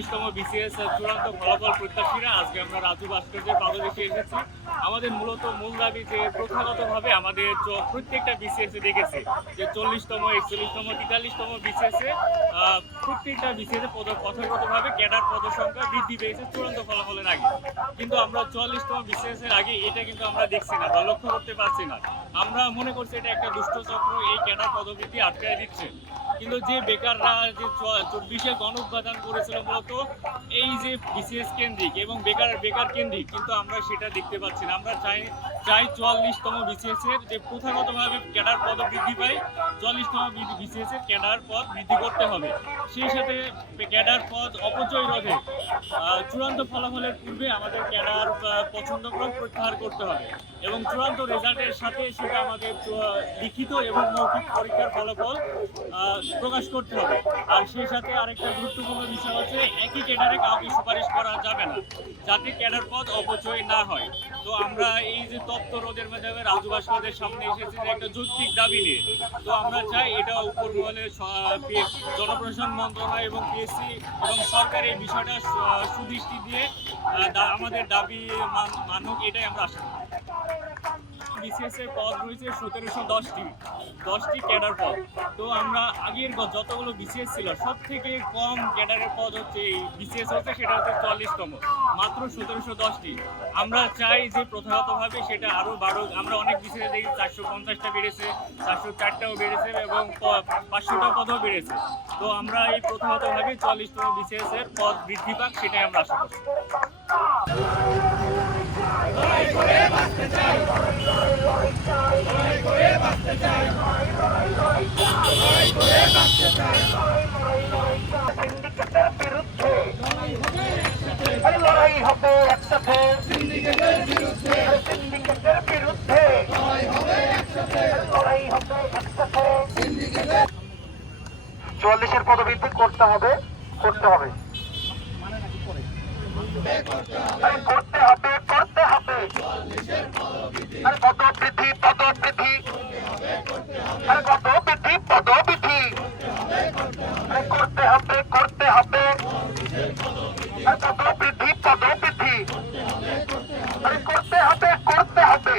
40তম BCS চূড়ান্ত ফলাফল প্রত্যাশীরা আজকে আমরা রাজু ভাস্কর্যের পাদদেশে এসেছি। আমাদের মূল দাবি যে প্রথাগতভাবে আমাদের প্রত্যেকটা বিসিএস এ দেখেছি যে 40তম, 41তম, 43তম বিসিএস এ প্রত্যেকটা বিসিএস এ প্রথাগতভাবে ক্যাডার পদসংখ্যা বৃদ্ধি পেয়েছে চূড়ান্ত ফলাফলের আগে। কিন্তু আমরা 44তম বিসিএস এর আগে এটা কিন্তু আমরা দেখছি না বা লক্ষ্য করতে পারছি না। আমরা মনে করছি এটা একটা দুষ্ট চক্র এই ক্যাডার পদবৃদ্ধি আটকায় দিচ্ছে। কিন্তু যে বেকাররা যে 24-এ গণ অভ্যুত্থান করেছিল মূলত এই যে বিসিএস কেন্দ্রিক এবং বেকার কেন্দ্রিক, কিন্তু আমরা সেটা দেখতে পাচ্ছি না। আমরা চাই 44তম বিসিএস এর যে প্রথাগতভাবে ক্যাডার পদ বৃদ্ধি পায়, 44তম বিসিএস এর ক্যাডার পদ বৃদ্ধি করতে হবে। সেই সাথে ক্যাডার পদ অপচয় রোধে চূড়ান্ত ফলাফলের পূর্বে আমাদের ক্যাডার পছন্দক্রম প্রত্যাহার করতে হবে এবং চূড়ান্ত রেজাল্টের সাথে সেটা আমাদের লিখিত এবং মৌখিক পরীক্ষার ফলাফল প্রকাশ করতে হবে। আর সেই সাথে আরেকটা গুরুত্বপূর্ণ বিষয় হচ্ছে একই ক্যাডারে কাউকে সুপারিশ করা যাবে না, যাতে ক্যাডার পদ অপচয় না হয়। তো আমরা এই যে তপ্ত রোদের মাধ্যমে রাজু ভাস্করদের সামনে এসেছি যে একটা যৌক্তিক দাবি নিয়ে। তো আমরা চাই এটা উপর মহলে জনপ্রশাসন মন্ত্রণালয় এবং পিএসসি এবং সরকার এই বিষয়টা সুদৃষ্টি দিয়ে আমাদের দাবি মানুক, এটাই আমরা আশা করি। বিসিএস এর পদ রয়েছে 1710টি ক্যাডার পদ। তো আমরা আগের যতগুলো বিসিএস ছিল সব থেকে কম ক্যাডারের পদ হচ্ছে এই বিসিএস হচ্ছে, সেটা হচ্ছে 44তম, মাত্র 1710টি। আমরা চাই যে প্রথাগতভাবে সেটা আরও বাড়ুক। আমরা অনেক বিসিএস দেখি 450টা বেড়েছে, 404টাও বেড়েছে এবং 500টা পদও বেড়েছে। তো আমরা এই প্রথাগতভাবে 44তম বিসিএস এর পদ বৃদ্ধি পাক, সেটাই আমরা আশা করছি। লড়াই হবে একসাথে সিন্ডিকেটের বিরুদ্ধে, লড়াই হবে একসাথে সিন্ডিকেটের। 44-এর পদবৃদ্ধি করতে হবে। করতে হবে। আরে কত পদবৃদ্ধি, আরে পদবৃদ্ধি আরে করতে হবে। আরে পদবৃদ্ধি আরে করতে হবে।